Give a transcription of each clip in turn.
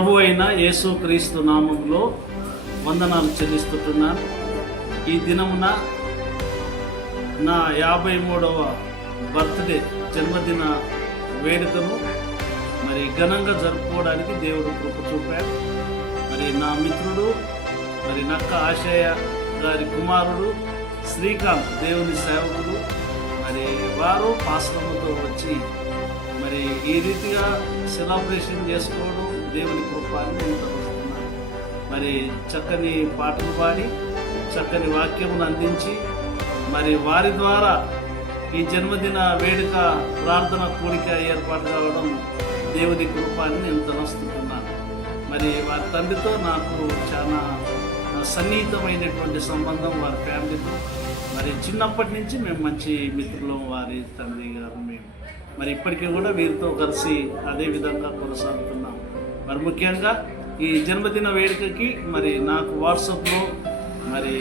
ప్రభు అయిన యేసుక్రీస్తు నామంలో వందనాలు చెల్లిస్తున్నాను. ఈ దినమున నా 53వ బర్త్డే జన్మదిన వేడుకను మరి ఘనంగా జరుపుకోవడానికి దేవుడు కృప చూపాడు. మరి నా మిత్రుడు మరి నక్క ఆశయ గారి కుమారుడు శ్రీకాంత్ దేవుని సేవకుడు మరి వారు పాశ్రమతో వచ్చి మరి ఈ రీతిగా సెలబ్రేషన్ చేసుకోవడం దేవుని కృపాన్ని నేను వస్తున్నాను. మరి చక్కని పాటలు పాడి చక్కని వాక్యమును అందించి మరి వారి ద్వారా ఈ జన్మదిన వేడుక ప్రార్థన కూడిక ఏర్పాటు కావడం దేవుని కృపాన్ని నేను తలస్తున్నాను. మరి వారి తండ్రితో నాకు చాలా సన్నిహితమైనటువంటి సంబంధం, వారి ఫ్యామిలీతో మరి చిన్నప్పటి నుంచి మేము మంచి మిత్రులం. వారి తండ్రి గారు మేము మరి ఇప్పటికీ కూడా వీరితో కలిసి అదే విధంగా కొనసాగుతున్నాం. మరి ముఖ్యంగా ఈ జన్మదిన వేడుకకి మరి నాకు వాట్సాప్లో మరి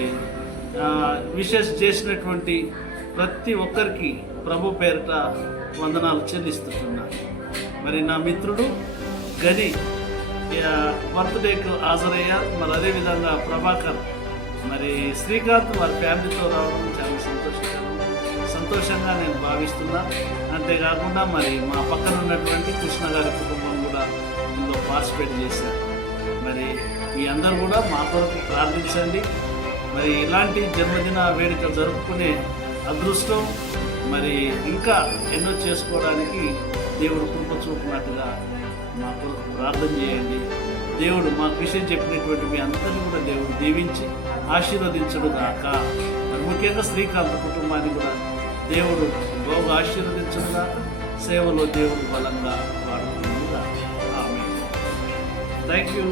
విషెస్ చేసినటువంటి ప్రతి ఒక్కరికి ప్రభు పేరిట వందనాలు చెల్లిస్తున్నాను. మరి నా మిత్రుడు గని బర్త్డేకు హాజరయ్యారు. మరి అదేవిధంగా ప్రభాకర్ మరి శ్రీకాంత్ వారి ఫ్యామిలీతో రావడం చాలా సంతోషంగా నేను భావిస్తున్నాను. అంతేకాకుండా మరి మా పక్కన ఉన్నటువంటి కృష్ణ గారి కుటుంబం కూడా ఇందులో పార్టిసిపేట్ చేశారు. మరి మీ అందరూ కూడా మా కొరకు ప్రార్థించండి. మరి ఇలాంటి జన్మదిన వేడుక జరుపుకునే అదృష్టం మరి ఇంకా ఎన్నో చేసుకోవడానికి దేవుడు కృప చూపినట్టుగా మా కొరకు ప్రార్థన చేయండి. దేవుడు మాకు విషయం చెప్పినటువంటి మీ అందరినీ కూడా దేవుడు దీవించి ఆశీర్వదించడు గాక. మరి ముఖ్యంగా శ్రీకాంత్ కుటుంబాన్ని కూడా దేవుడు బాగా ఆశీర్వదించడు గాక. సేవలో దేవుడు బలంగా వాడుతుంది. ఆమేన్. Thank you.